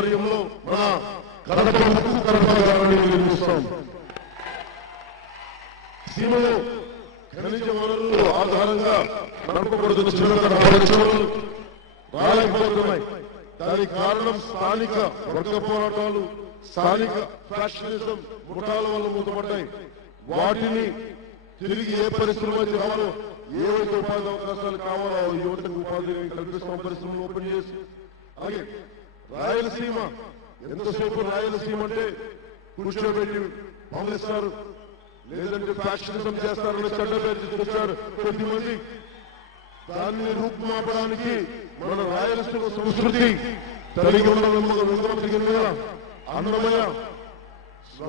ఆధ్వర్యంలో మన కడప కర్మాగారాన్ని నిర్మిస్తాం. సీమలో ఖనిజ వనరులు ఆధారంగా నడపబడుతున్న చిన్న పరిశ్రమలు రాలేకపోతున్నాయి. దానికి కారణం స్థానిక వర్గ పోరాటాలు, స్థానిక ఫ్యాక్షనిజం ముఠాల వల్ల మూతపడ్డాయి. వాటిని తిరిగి ఏ పరిశ్రమ కావాలో, ఏవైతే ఉపాధి అవకాశాలు కావాలో యువతకు ఉపాధిని కల్పిస్తాం పరిశ్రమలు ఓపెన్ చేసి. అలాగే రాయలసీమ, ఎంతసేపు రాయలసీమ అంటే కూర్చోబెట్టి పంపిస్తారు, లేదంటే ఫ్యాక్షనిజం చేస్తారని చెడ్డ పేరు తీసుకొచ్చారు కొద్దిమంది. దాన్ని రూపుమాపడానికి మన రాయలసీమ సంస్కృతి కలిగి ఉన్న అన్నమయ్య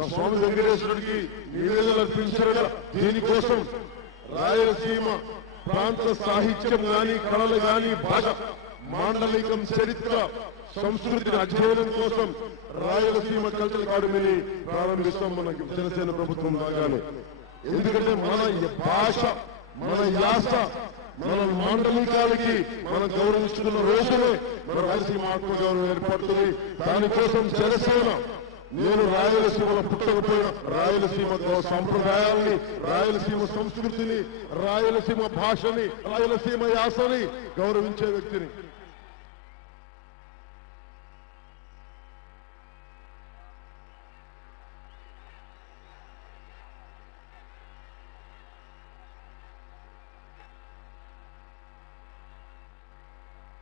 స్వామి వెంకటేశ్వరుడికి నివేదనలు అర్పించారు. దీనికోసం రాయలసీమ ప్రాంత సాహిత్యం గాని, కళలు గాని, భాష, మాండలికం, చరిత్ర, సంస్కృతిని అధ్యయనం కోసం రాయలసీమ కల్చరల్ అకాడమీని ప్రారంభిస్తాం మన జనసేన ప్రభుత్వం రాగానే. ఎందుకంటే మన భాష, మన యాస, మన మాండలికాలకి మనం గౌరవిస్తున్న రోజునే మన రాయలసీమ ఆత్మగౌరవం ఏర్పడుతుంది. దానికోసం జనసేన, నేను రాయలసీమలో పుట్టకపోయినా రాయలసీమ సంప్రదాయాల్ని, రాయలసీమ సంస్కృతిని, రాయలసీమ భాషని, రాయలసీమ యాసని గౌరవించే వ్యక్తిని.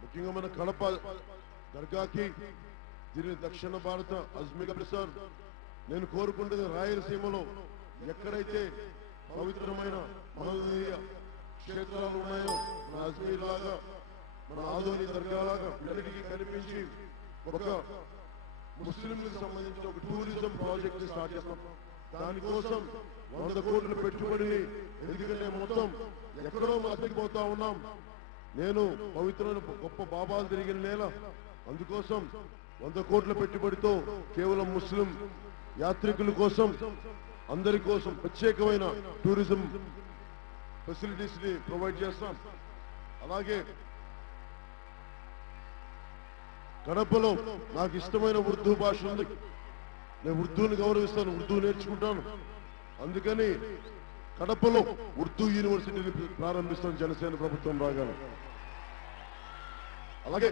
ముఖ్యంగా మన కడప దర్గాకి, దీని దక్షిణ భారత అజ్మీర్ ప్రసాద్, నేను కోరుకుంటుంది రాయలసీమలో ఎక్కడైతే పవిత్రమైన మహోదయ క్షేత్రాలు ఉన్నాయో, మన అజ్మీర్ లాగా, మన ఆదోని దర్గా లాగా వీటికి కనిపించి ఒక ముస్లింలకు సంబంధించిన ఒక టూరిజం ప్రాజెక్ట్ స్టార్ట్ చేస్తాం. దానికోసం 100 కోట్ల పెట్టుబడిని, ఎందుకంటే మొత్తం ఎక్కడో మర్చిపోతా ఉన్నాం. నేను పవిత్రమైన గొప్ప బాబాలు తిరిగిన నేల, అందుకోసం 100 కోట్ల పెట్టుబడితో కేవలం ముస్లిం యాత్రికుల కోసం, అందరి కోసం ప్రత్యేకమైన టూరిజం ఫెసిలిటీస్ ని ప్రొవైడ్ చేస్తాం. అలాగే కడపలో నాకు ఇష్టమైన ఉర్దూ భాష ఉంది. నేను ఉర్దూని గౌరవిస్తాను, ఉర్దూ నేర్చుకుంటాను. అందుకని కడపలో ఉర్దూ యూనివర్సిటీని ప్రారంభిస్తాం జనసేన ప్రభుత్వం రాగానే. అలాగే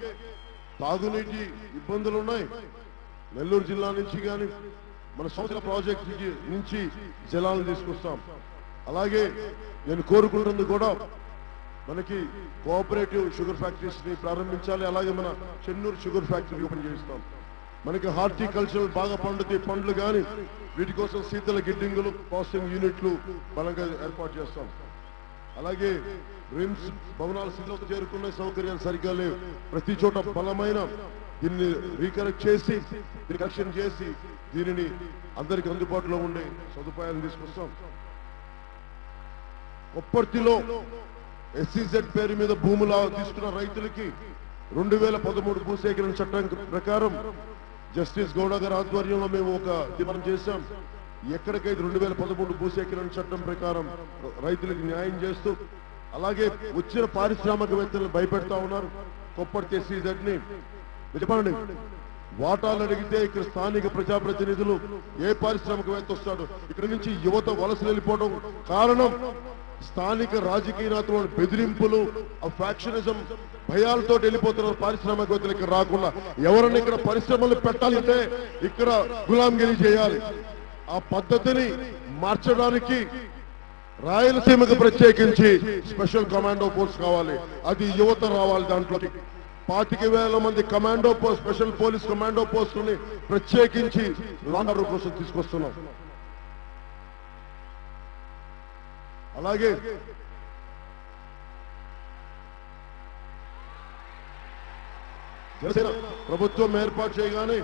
తాగునీటి ఇబ్బందులు ఉన్నాయి. నెల్లూరు జిల్లా నుంచి కానీ మన సంవత్సర ప్రాజెక్ట్ నుంచి జలాలను తీసుకొస్తాం. అలాగే నేను కోరుకుంటుంది కూడా మనకి కోఆపరేటివ్ షుగర్ ఫ్యాక్టరీస్ ని ప్రారంభించాలి. అలాగే మన చెన్నూరు షుగర్ ఫ్యాక్టరీ ఓపెన్ చేస్తాం. మనకి హార్టికల్చర్ బాగా పండుతాయి పండ్లు కానీ, వీటి కోసం శీతల గిడ్డింగులు, ప్రాసెసింగ్ యూనిట్లు బలంగా ఏర్పాటు చేస్తాం. అలాగే రిమ్స్ భవనాల స్థితిలో చేరుకున్న సౌకర్యాలు సరిగ్గా లేవు. ప్రతి చోట బలమైన దీన్ని రీకరెక్ట్ చేసి, కరెక్షన్ చేసి, దీనిని అందరికి అందుబాటులో ఉండే సదుపాయాలు తీసుకొస్తాం. కొప్పర్తిలో ఎస్సీజెడ్ పేరు మీద భూములు తీసుకున్న రైతులకి 2013 భూసేకరణ చట్టం ప్రకారం జస్టిస్ గౌడ గారి ఆధ్వర్యంలో మేము ఒక తీర్మానం చేశాం. ఎక్కడికైతే 2013 భూసేకరణ చట్టం ప్రకారం రైతులకు న్యాయం చేస్తూ, అలాగే వచ్చిన పారిశ్రామికవేత్తలను భయపెడతా ఉన్నారు. కొప్పర్తి ఎస్సీజెడ్ ని చెప్పండి, వాటాలు అడిగితే ఇక్కడ స్థానిక ప్రజాప్రతినిధులు, ఏ పారిశ్రామికవేత్త వస్తాడు, ఇక్కడ నుంచి యువత వలసలు వెళ్ళిపోవడం కారణం స్థానిక రాజకీయ నాయకుల బెదిరింపులు, ఆ ఫ్యాక్షనిజం భయాలతో వెళ్ళిపోతున్నారు. పారిశ్రామికవేత్తలు ఇక్కడ రాకుండా, ఎవరైనా ఇక్కడ పరిశ్రమలు పెట్టాలంటే ఇక్కడ గులాంగిరి చేయాలి. ఆ పద్ధతిని మార్చడానికి రాయలసీమకు ప్రత్యేకించి స్పెషల్ కమాండో ఫోర్స్ కావాలి. అది యువత రావాలి. దాంట్లోకి 25,000 మంది commando post, special police commando పోస్టుని ప్రత్యేకించి లాండర్ కోసం తీసుకొస్తున్నాం. అలాగే జనసేన ప్రభుత్వం ఏర్పాటు చేయగానే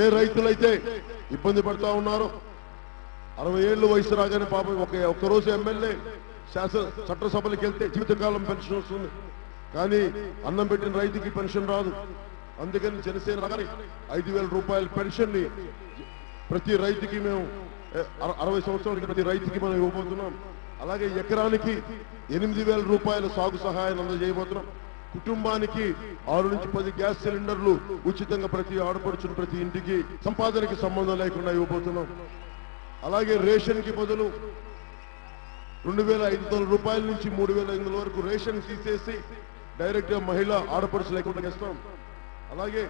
ఏ రైతులైతే ఇబ్బంది పడతా ఉన్నారో, 60 ఏళ్ళు వయసు రాగానే పాపం ఒక్కరోజు ఎమ్మెల్యే చట్టసభలకు వెళ్తే జీవితకాలం పెన్షన్ వస్తుంది, కానీ అన్నం పెట్టిన రైతుకి పెన్షన్ రాదు. అందుకని జనసేన రాగానే 5,000 రూపాయల పెన్షన్ ని ప్రతి రైతుకి మేము 60 సంవత్సరాలకి ప్రతి రైతుకి మనం ఇవ్వబోతున్నాం. అలాగే ఎకరానికి 8,000 రూపాయల సాగు సహాయాన్ని అందజేయబోతున్నాం. కుటుంబానికి 6 నుంచి 10 గ్యాస్ సిలిండర్లు ఉచితంగా ప్రతి ఆడపడుచును ప్రతి ఇంటికి సంపాదనకి సంబంధం లేకుండా ఇవ్వబోతున్నాం. అలాగే రేషన్ కి బదులు 2,500 రూపాయల నుంచి 3,500 వరకు రేషన్ తీసేసి డైరెక్ట్ గా మహిళా ఆడపడుచు లేకుండా చేస్తాం. అలాగే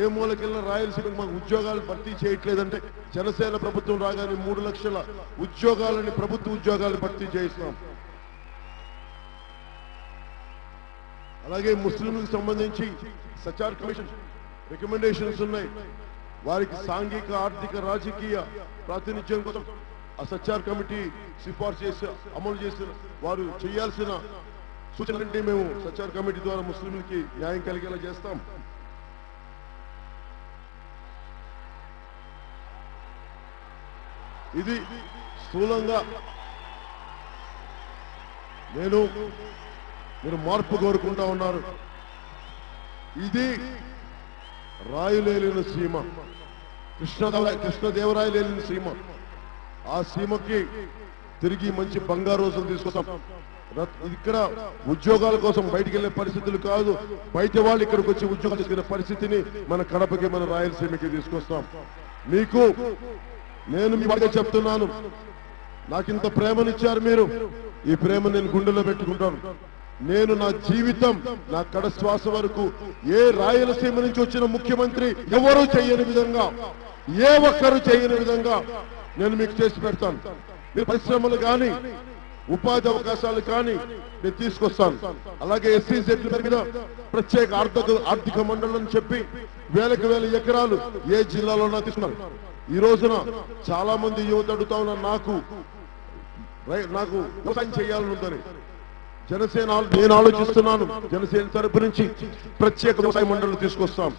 ఏ మూలకెళ్ళిన రాయలసీమకు మాకు ఉద్యోగాలు భర్తీ చేయట్లేదంటే జనసేన ప్రభుత్వం రాగానే 3 లక్షల ఉద్యోగాలని ప్రభుత్వ ఉద్యోగాలను భర్తీ చేయిస్తాం. అలాగే ముస్లింలకు సంబంధించి సచార్ కమిషన్ రికమెండేషన్స్ ఉన్నాయి. వారికి సాంఘిక ఆర్థిక రాజకీయ ప్రాతినిధ్యం కోసం ఆ సచార్ కమిటీ సిఫార్సు చేసి అమలు చేసిన వారు చేయాల్సిన సూచనలంటే మేము సచార్ కమిటీ ద్వారా ముస్లింలకి న్యాయం కలిగేలా చేస్తాం. ఇది స్థూలంగా మీరు మార్పు కోరుకుంటా ఉన్నారు. ఇది రాయులేలిన సీమ, కృష్ణదేవరాయలు ఏలిన సీమ. ఆ సీమకి తిరిగి మంచి బంగారు రోజులు తీసుకొస్తాం. ఇక్కడ ఉద్యోగాల కోసం బయటికి వెళ్లే పరిస్థితులు కాదు, బయట వాళ్ళు ఇక్కడికి వచ్చి ఉద్యోగాలు తీసుకునే పరిస్థితిని మన కడపకి మన రాయలసీమకి తీసుకొస్తాం. మీకు నేను మీ వాళ్ళే చెప్తున్నాను, నాకింత ప్రేమనిచ్చారు మీరు, ఈ ప్రేమ నేను గుండెలో పెట్టుకుంటాను. నేను నా జీవితం నా కడ శ్వాస వరకు ఏ రాయలసీమ నుంచి వచ్చిన ముఖ్యమంత్రి ఎవరూ చేయని విధంగా, ఏ ఒక్కరు చేయని విధంగా నేను మీకు చేసి పెడతాను. మీ పరిశ్రమలు కానీ ఉపాధి అవకాశాలు కానీ నేను తీసుకొస్తాను. అలాగే ఎస్సీ సెట్ల మీద ప్రత్యేక ఆర్థిక మండలం చెప్పి వేలకు వేల ఎకరాలు ఏ జిల్లాలోనా తీసుకున్నారు. ఈ రోజున చాలా మంది యువత అడుగుతా ఉన్నారు, నాకు వ్యవసాయం చేయాలని ఉందని. జనసేన నేను ఆలోచిస్తున్నాను, జనసేన తరపు నుంచి ప్రత్యేక వ్యవసాయ మండలి తీసుకొస్తాం.